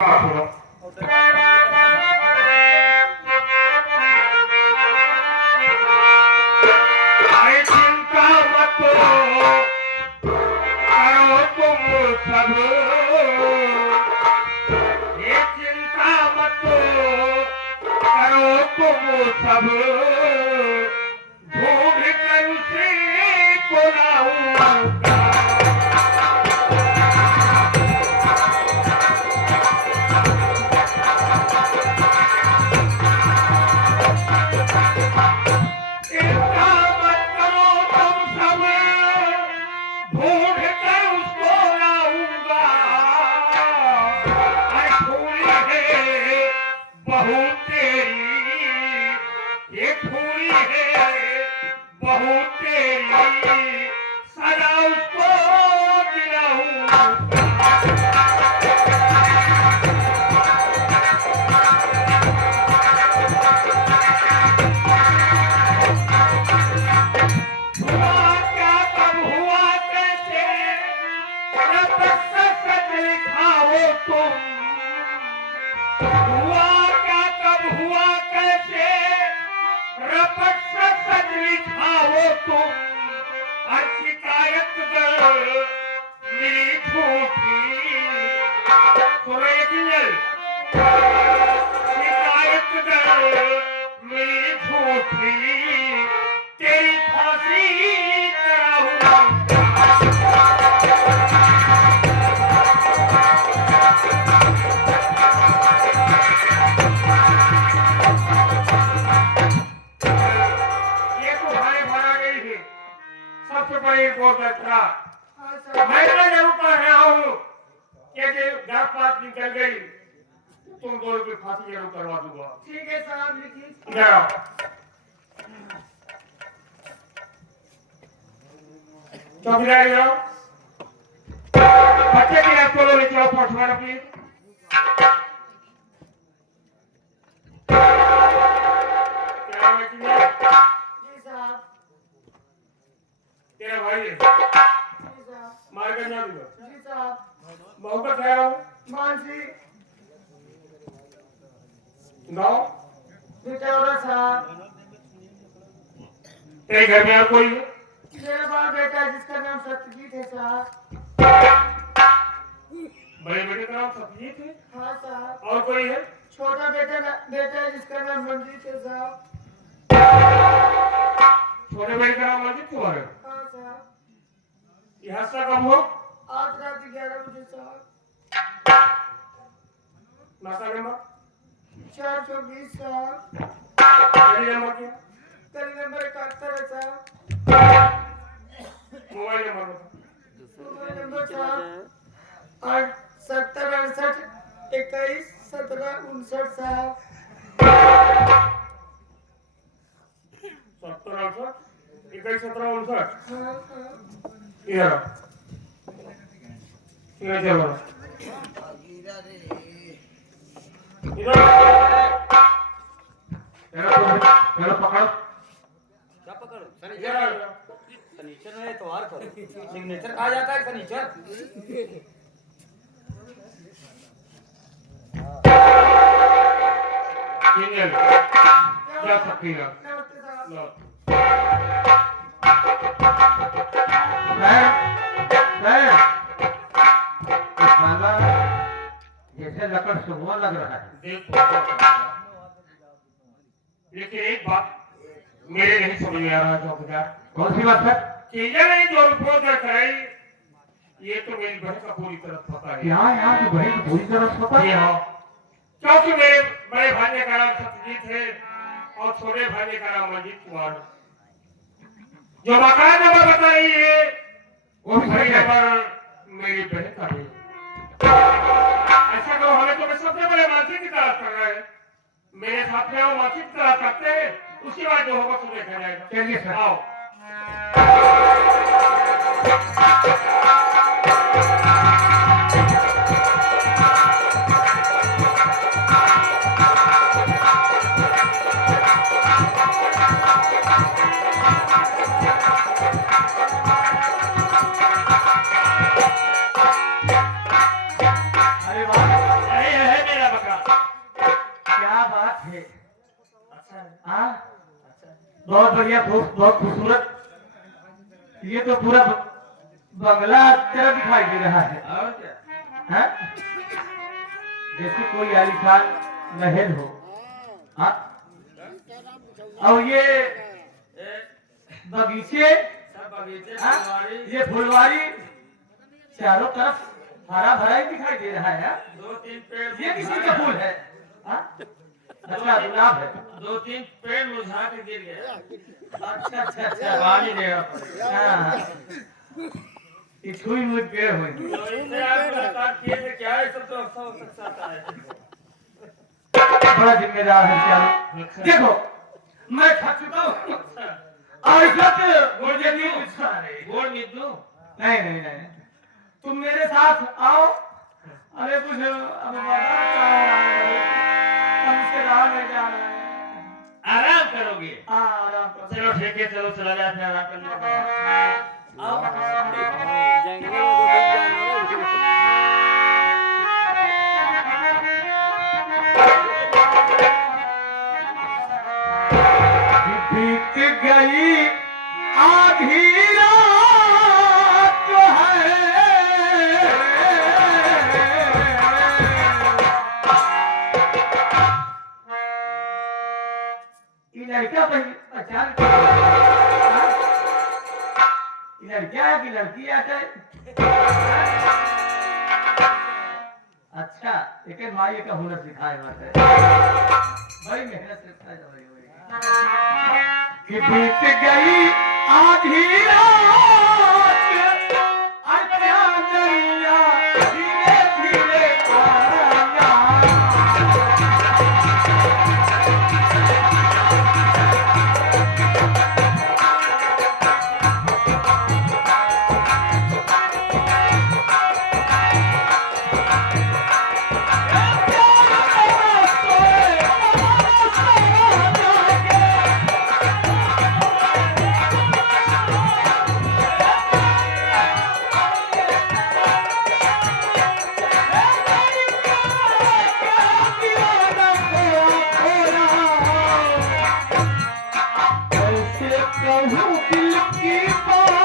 अरे चिंता मत करो तुम सब, ये चिंता मत करो तुम सब, ढूंढ कर उसे को लाऊंगा। निकल गई तुम दोनों की फांसी जरूर करवा दूंगा। ठीक है साहब, लिखिए। चौकीदार जाओ, बच्चे की रात को ले चलो पहुंचवाना प्लीज। क्या जी साहब। तेरा भाई है? जी साहब। मार कर ना दूंगा। जी साहब। बहू का क्या हो? मानसी। गाँव बिटौरा साहब। तेरे घर में और कोई है? मेरा बड़ा बेटा जिसका नाम सत्यजीत है साहब। बड़े बेटे का नाम सत्यजीत है? हाँ साहब। और कोई है? छोटा बेटा है जिसका नाम मंजीत है साहब। छोटे बेटे का नाम मंजीत कुमार है? हाँ साहब। ये हादसा कब हुआ? आज रात 11 बजे साहब। नाका नंबर 420 साहब। गाड़ी नंबर क्या? गली नंबर 71 है साहब। मोबाइल नंबर बता। मोबाइल नंबर साहब 70 68 21 17 59 साहब। 70 68 21 17 59। हाँ हाँ। इधर इधर चलो इधर पकड़ो। क्या पकड़ो? फर्नीचर में एतवार करो। सिग्नेचर कहा जाता है फर्नीचर। क्या सकती है? नमस्ते साहब। जैसे लकड़ सुबह लग रहा है। लेकिन एक बात मेरे नहीं समझ में आ रहा चौकीदार। कौन सी बात है? चीजें नहीं जो रिपोर्ट कराई, ये तो मेरी बहन का पूरी तरह पता है। क्या यहाँ की बहन पूरी तरह पता है? क्योंकि मेरे बड़े भाई का नाम सत्यजीत है और छोटे भाई का नाम मंजीत कुमार। जो मकान नंबर बता रही है वो सही नंबर मेरी बहन का है। ऐसा करो, हमें तो सबसे पहले मानसिक की तलाश कर रहा है। मेरे साथ में आओ, मानसिक की तलाश करते हैं, उसके बाद जो होगा तो देखा जाएगा। चलिए सर। आओ। अरे वाह, बहुत बढ़िया, बहुत खूबसूरत। ये तो पूरा बंगला तेरा दिखाई दे रहा है। और क्या? हैं? जैसे कोई आलीशान महल हो। हाँ? और ये बगीचे, सब बगीचे हाँ? फुलवारी, ये फुलवारी चारों तरफ हरा भरा ही दिखाई दे रहा है। हाँ? 2-3 पेड़, ये किसी का फूल है? हाँ? अच्छा, गुलाब है। 2-3 पेड़ मुरझा के गिर गया, अच्छा अच्छा अच्छा। पानी देना पड़ेगा। हाँ। ये छुई मुई पेड़ होंगे। तो इनसे आप मुलाकात किए थे क्या? ये सब तो अफसर हो सकता है। बड़ा जिम्मेदार है चारों। देखो, मैं थक चुका हूँ और इस वक्त मुझे नहीं कुछ गोड़ निद्दू, नहीं नहीं नहीं, तुम मेरे साथ आओ। अरे कुछ अब हमसे रहा नहीं जा रहा है। आराम करोगे? हाँ, आराम करो। चलो ठीक है, चलो चला जाते हैं आराम करने। आओ। जाएंगे 2 दिन जाना बीत गई आधी रात है, ये लड़का पहचान, ये लड़का है कि लड़की है? अच्छा, एक माई का हुनर सिखाए बात है, बड़ी मेहनत से सिखाई दवाई हुई कि बीत गई आधी रात, अच्छा नैया धीरे धीरे आया। कहूँ दिल की बात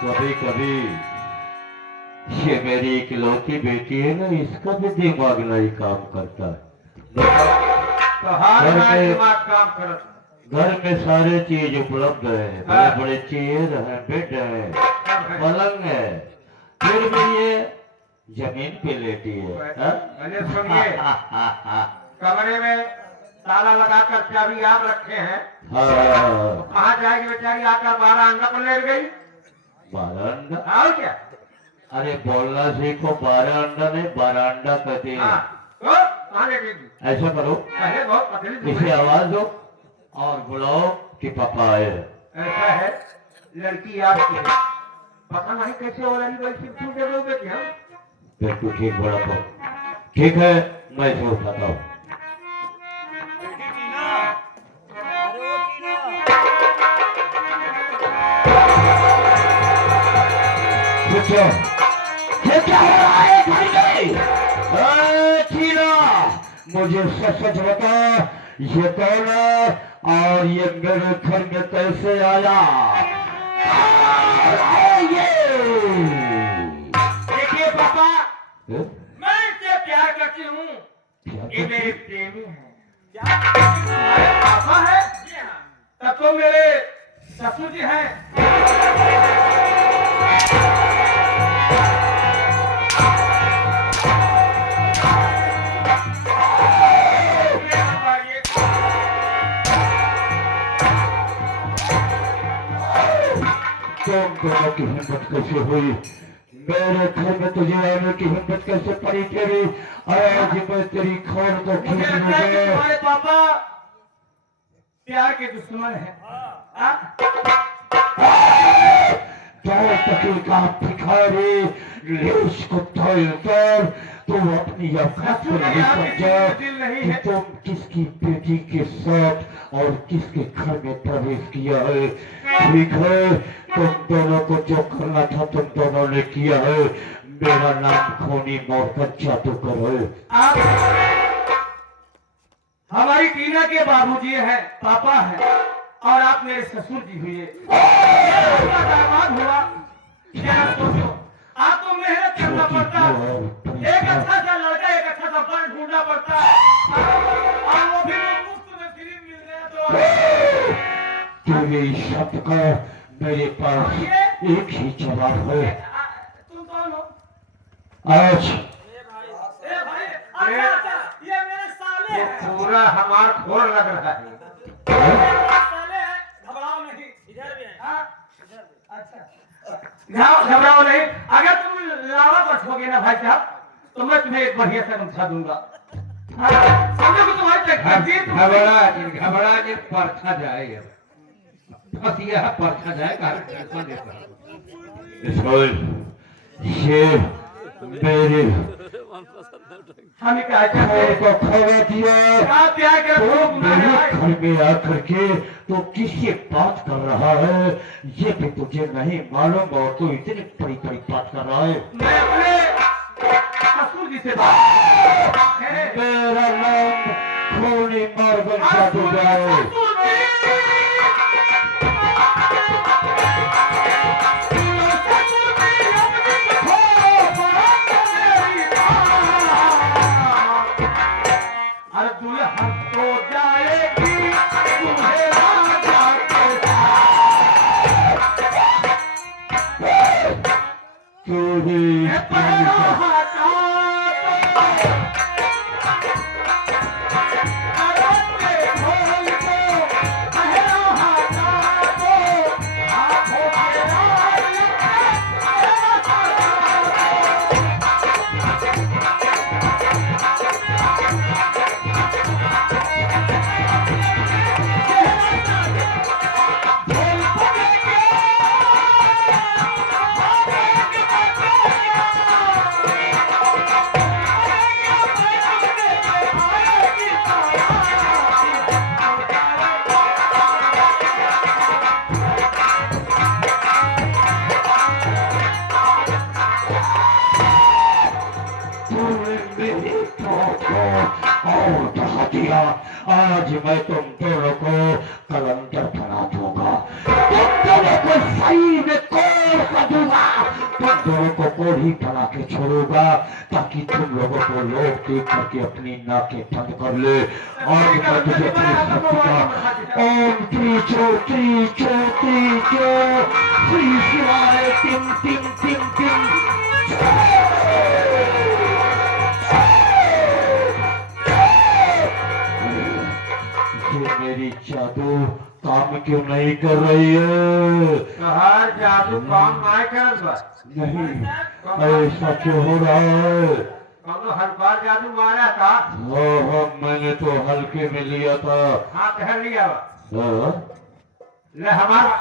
कभी कभी ये मेरी इकलौती बेटी है ना, इसका भी दिमाग नहीं काम करता है। तो हार घर में में- दिमाग काम करता। घर में सारे चीज उपलब्ध है, बड़े बड़े चेयर है, बेड है, पलंग है, फिर भी ये जमीन पे लेटी है। हाँ? मैंने सुनिए, कमरे में ताला लगाकर चाबी आप रखे हैं, हाँ, कहाँ जाएगी बेचारी? आकर 12 अंडा पर लेट गई। बारह अंडा। और क्या? अरे बोलना सीखो, 12 अंडा नहीं 12 अंडा कहते हैं। हाँ, तो कहाँ लेटेगी? ऐसा करो, पहले बहुत पतली थी। इसे आवाज दो और बुलाओ कि पापा आए। ऐसा है, लड़की आपकी है, पता नहीं कैसे हो रही, वैसे क्यों दे दोगे क्या? फिर तू ठीक बड़ा को ठीक है, मैं इसे उठाता हूँ। अरे वो टीना पूछो, ये क्या हो रहा है घर में? अरे टीना, मुझे सच सच बता, ये कौन है और ये मेरे घर में कैसे आया? देखिए पापा, हैं? मैं इनसे प्यार करती हूँ। क्या ये मेरे करते? प्रेमी हैं। तुम्हारे पापा है? तब तो मेरे ससुर जी हैं। तुम दोनों की हिम्मत कैसे हुई? मेरे घर में तुझे आने की हिम्मत कैसे पड़ी तेरी? आज मैं तेरी खोल को मुझे खींच लगता है कि लूंगा। तुम्हारे पापा प्यार के दुश्मन हैं। हाँ? दो टके का भिखारी लेश को उतर, तुम अपनी औकात को नहीं समझा कि तुम किसकी बेटी के साथ और किसके घर में प्रवेश किया है। ठीक है, तुम दोनों को जो करना था तुम दोनों ने किया है। मेरा नाम खूनी मौत का जादूगर है। आप हमारी टीना के बाबूजी हैं, पापा हैं, और आप मेरे ससुर जी हुए। मैं आपका दामाद हुआ। क्या सोचो, आपको मेहनत करना पड़ता, एक अच्छा सा लड़का, एक अच्छा सा बन ढूंढना पड़ता, और वो भी मुफ्त में फ्री मिल रहा तो तेरे इस शब्द का मेरे पास एक ही जवाब है। तुम कौन हो? आज ए भाई, अच्छा, ये मेरे साले हैं। पूरा हमार खोर लग रहा है। साले हैं, घबराओ नहीं। इधर भी है। हाँ, अच्छा। घबराओ नहीं। अगर तुम लावा पर छोगे ना भाई साहब, तो मैं तुम्हें एक बढ़िया सा गमछा दूंगा। हाँ, समझो कि तुम्हारी तकलीफ घबरा के परछा जाएगा। बस यह परछा जाएगा। इसमाइल, ये मेरे हम क्या घर कहते को खबर दिया। आप प्यार कर तो मेरे घर में आकर के तो किससे बात कर रहा है ये भी तुझे नहीं मालूम, और तू इतनी बड़ी बड़ी बात कर रहा है। मैं अपने ससुर जी से बात है। मेरा नाम खूनी मार्बल जादूगर है। ससुर जी! दुल्हन तो जाएगी तुम्हें राजा के साथ। तूने पहला हाथ अरे ढोल को, पहला हाथ आंखों के लाल और बढ़ा दिया। आज मैं तुम दोनों को कलंदर बना दूंगा। तुम दोनों को सही में कोड़ कर दूंगा। तुम दोनों को कोड़ी बना के छोड़ूंगा ताकि तुम लोगों को लोग देख करके अपनी नाकें बंद कर ले। और मैं तुझे अपनी शक्ति का ओम त्रिचो त्रिचो त्रिचो श्री शिवाय टिम टिम टिम टिम। ये मेरी जादू काम क्यों नहीं कर रही है? हर जादू काम ना कर नहीं, ऐसा क्यों हो रहा है? कौन हल्का जादू मारा था? हाँ, मैंने तो हल्के में लिया था। हाँ पहन लिया। हाँ? ले हमारा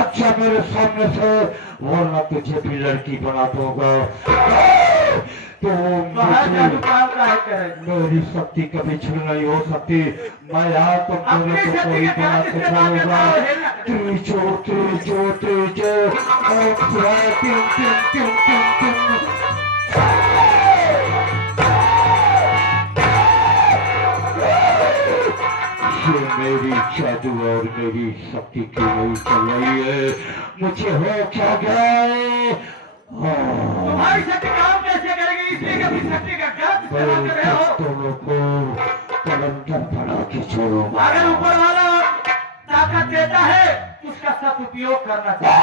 अच्छा मेरे सामने से, वरना तुझे भी लड़की बना दूंगा। तो बाहर जादू काम का है करे। मेरी शक्ति कभी छीन नहीं हो सकती। मैं यहाँ तुम दोनों को कोई बना के छोड़ूंगा। त्रिचो त्रिचो त्रिचो ओम शिवाय टिम टिम टिम टिम टिम। ये मेरी जादू और मेरी शक्ति क्यों नहीं चल रही है? मुझे हो क्या गया है? तुम्हारी शक्ति काम कैसे करेगी? इसलिए कि अपनी शक्ति का गलत इस्तेमाल कर रहे हो। तुम को कलंदर बना के छोड़ूंगा। अगर ऊपर वाला ताकत देता है तो उसका सदुपयोग करना चाहिए।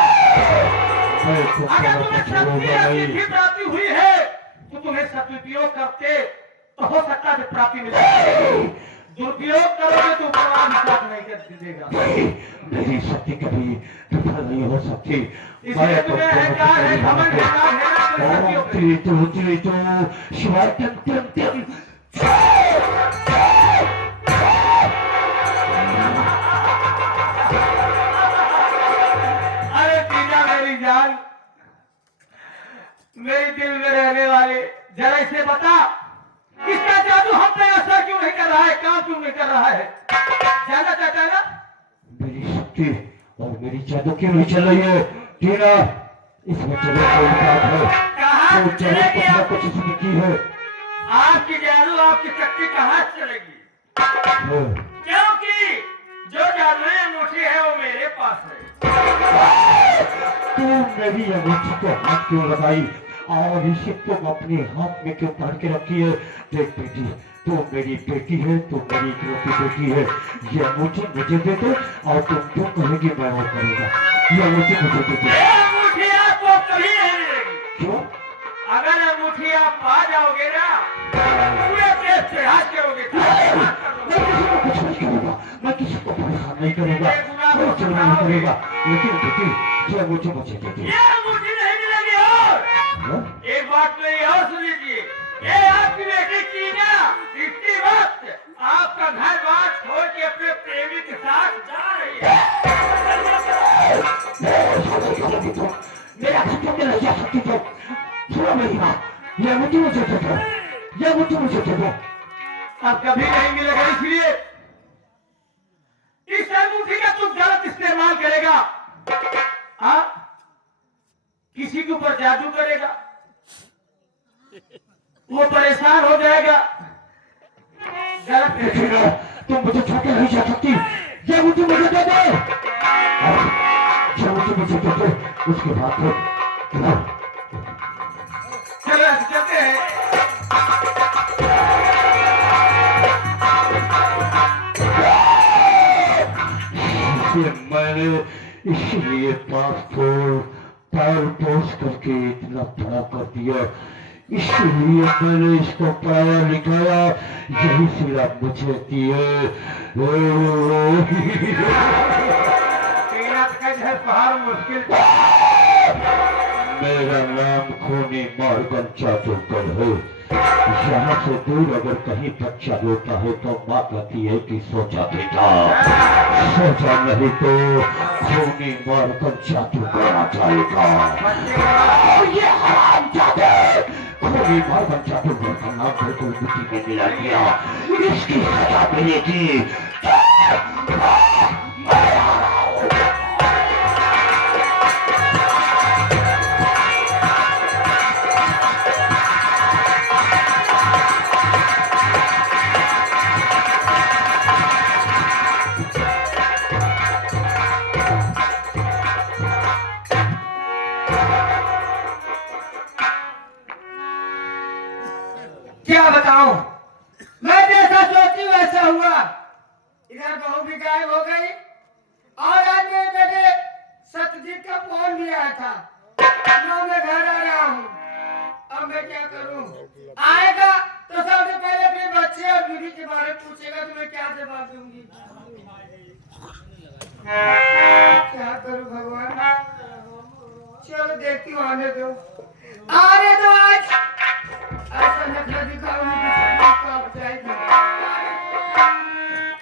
मैं तो अगर तुम्हें शक्ति छोड़ूंगा ऐसी नहीं। भी प्राप्ति हुई है तो तुम्हें सदुपयोग करते तो हो सकता है प्राप्ति मिल जाए। दुरुपयोग करोगे तो ऊपर वाला हिसाब नहीं कर देगा। मेरी शक्ति कभी विफल नहीं हो सकती। इसलिए तुम्हें अहंकार है, घमंड है, नाम है, तुम्हें सदुपयोग है। शिवाय टम टम टम। अरे तीजा मेरी जान, मेरे दिल में रहने वाले, जरा इसे बता इसका जादू हम पे असर क्यों नहीं कर रहा है, काम क्यों नहीं कर रहा है? जानना चाहता है ना? मेरी शक्ति और मेरी जादू क्यों नहीं चल रही है? टीना, इसमें चलो कोई बात है। कहाँ तो चलो चलेगी कुछ ना आप? कुछ इसमें की है। आपकी जादू, आपकी शक्ति कहाँ चलेगी? हाँ। क्योंकि जो जादू अंगूठी है वो मेरे पास है। तू मेरी अंगूठी को हाथ क्यों लगाई और इसे तुम अपने हाथ में क्यों पकड़ के रखी है? देख बेटी, तू मेरी बेटी है, तू मेरी इकलौती बेटी है। ये अंगूठी मुझे दे दो और तुम जो कहेगी मैं वो करूंगा। ये अंगूठी मुझे दे दो। ये अंगूठी आपको कभी नहीं मिलेगी। क्यों? अगर अंगूठी आप पा जाओगे ना, पूरे देश पे हाथ करोगे। मैं किसी को कुछ नहीं करूंगा, मैं किसी को परेशान नहीं करूंगा, कोई चुनाव नहीं करूंगा। लेकिन बेटी, ये अंगूठी मुझे दे दो। ये अंगूठी नहीं मिलेगी। और हाँ? एक बात मेरी और सुन लीजिए, ये आपकी बेटी टीना इसी वक्त आपका घर बार छोड़ के अपने प्रेमी के साथ जा रही है। मेरा खत्म नहीं जा सकती तो सुनो मेरी बात, ये अंगूठी मुझे दे दो, ये अंगूठी मुझे दे दो। अब कभी नहीं मिलेगा, इसलिए इस अंगूठी का तुम गलत इस्तेमाल करेगा, हाँ? किसी के ऊपर जादू करेगा, वो परेशान हो जाएगा। गलत देखिएगा, तुम मुझे छोटे नहीं जा सकती, ये अंगूठी मुझे दे दो। ये अंगूठी मुझे दे दो, उसके बाद फिर चलो चलते हैं। मैंने इसलिए पासपोर्ट पैर पोस्ट करके इतना बड़ा कर दिया, इसलिए मैंने इसको पढ़ाया लिखाया, यही सिला मुझे दिए। पहाड़ मुश्किल। मेरा नाम खूनी मारगन जादूगर है। यहाँ से दूर अगर कहीं बच्चा रोता है तो माँ कहती है कि सो जा बेटा, सो जा, नहीं तो खूनी मारगन जादूगर आ जाएगा। और ये हरामजादे खूनी मारगन जादूगर का नाम बिल्कुल मिट्टी में मिला दिया, इसकी सजा मिलेगी। क्या बताऊं, मैं जैसा सोची वैसा हुआ। इधर बहू भी गायब हो गई और आज मेरे बेटे सत्यजीत का फोन भी आया था। मैं घर आ रहा हूँ, अब मैं क्या करूं? आएगा तो सबसे पहले अपने बच्चे और बीवी के बारे में पूछेगा तो मैं क्या जवाब दूंगी? क्या करूं भगवान? चलो देखती हूँ, आने दो, आने दो।